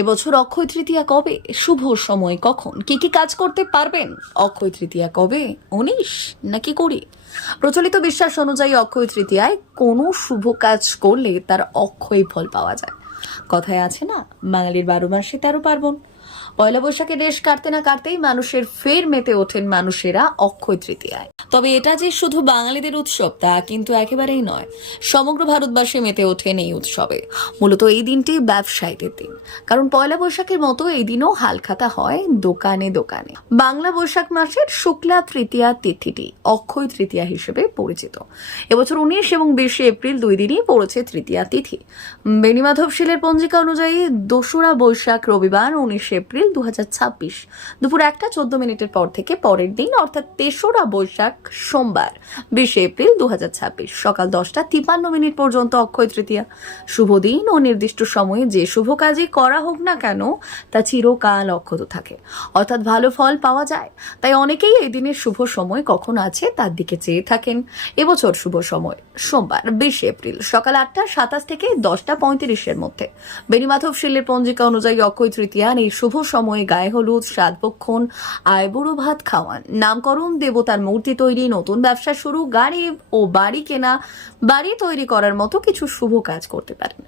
এবছর অক্ষয় তৃতীয়া কবে, শুভ সময় কখন, কি কি কাজ করতে পারবেন? অক্ষয় তৃতীয়া কবে, 19 নাকি 20? প্রচলিত বিশ্বাস অনুযায়ী অক্ষয় তৃতীয়ায় কোনো শুভ কাজ করলে তার অক্ষয় ফল পাওয়া যায়। কথায় আছে না, বাঙালির 12 মাসে 13 পার্বণ। পয়লা বৈশাখে দেশ কাটতে না কাটতেই মানুষের ফের মেতে ওঠেন মানুষেরা অক্ষয় তৃতীয়ায়। তবে এটা যে শুধু বাঙালিদের উৎসব তা কিন্তু একেবারেই নয়। সমগ্র ভারতবাসী মেতে ওঠেন এই উৎসবে। মূলত এই দিনটি ব্যবসায়ীদের দিন, কারণ পয়লা বৈশাখের মতো এই দিনও হালখাতা হয় দোকানে দোকানে। বাংলা বৈশাখ মাসের শুক্লা তৃতীয়া তিথিটি অক্ষয় তৃতীয়া হিসেবে পরিচিত। এবছর 19 এবং 20 এপ্রিল 2 দিনই পড়েছে তৃতীয়া তিথি। বেণীমাধব শীলের পঞ্জিকা অনুযায়ী 2রা বৈশাখ রবিবার 19 এপ্রিল 2026 দুপুর 1:14 পর থেকে পরের দিন অর্থাৎ 3রা বৈশাখ সোমবার 20 এপ্রিল 2026 সকাল 10:53 পর্যন্ত অক্ষয় তৃতীয়া। শুভ দিন ও নির্দিষ্ট সময়ে যে শুভ কাজই করা হোক না কেন তা চিরকাল অক্ষত থাকে, অর্থাৎ ভালো ফল পাওয়া যায়। তাই অনেকেই এই দিনের শুভ সময় কখন আছে তার দিকে চেয়ে থাকেন। এবছর শুভ সময় সোমবার 20 এপ্রিল সকাল 8:27 থেকে 10:35 মধ্যে। বেণীমাধব শীলের পঞ্জিকা অনুযায়ী অক্ষয় তৃতীয়ার এই শুভ সময়ে গায়ে হলুদ, শ্রাদ্ধভক্ষণ, আইবুড়ো ভাত খাওয়ান, নামকরণ, দেবতার মূর্তি তৈরি, নতুন ব্যবসা শুরু, গাড়ি ও বাড়ি কেনা, বাড়ি তৈরি করার মতো কিছু শুভ কাজ করতে পারেন।